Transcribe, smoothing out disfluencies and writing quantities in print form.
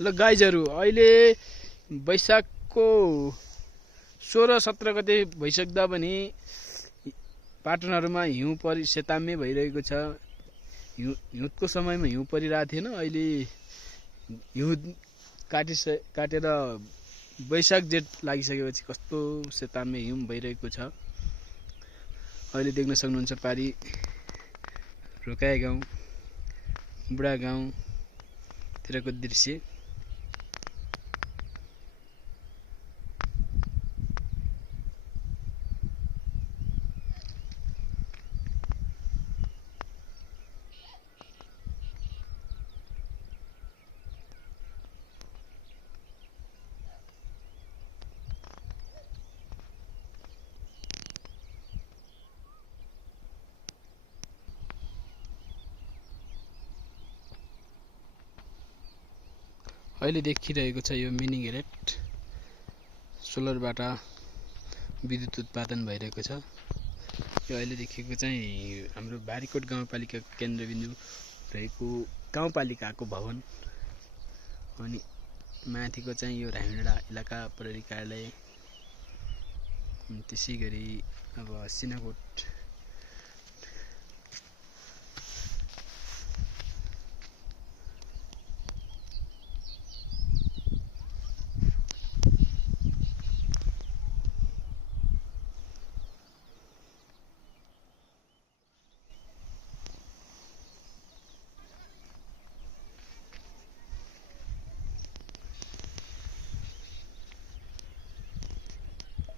ल गाइजहरू अहिले वैशाखको 16-17 गते भइसक्दा पनि पाटनहरूमा हिउँ परि सेताम्य भइरहेको छ। हिउँदको समयमा हिउँ परिरहेको थिएन, अहिले हिउँ काटेर वैशाख जेठ लागिसकेपछि कस्तो सेताम्य हिउँ भइरहेको छ। अहिले देख्न सक्नुहुन्छ पारी रोकाए गाउँ बुढा गाउँतिरको दृश्य। अहिले देखिरहेको छ यो मिनी ग्यारेट, सोलरबाट विद्युत उत्पादन भइरहेको छ। यो अहिले देखिएको चाहिँ हाम्रो बारीकोट गाउँपालिकाको केन्द्रबिन्दु रहेको गाउँपालिकाको भवन, अनि माथिको चाहिँ यो राइमडाँडा इलाका प्रहरी कार्यालय, त्यसै गरी अब सिनाकोट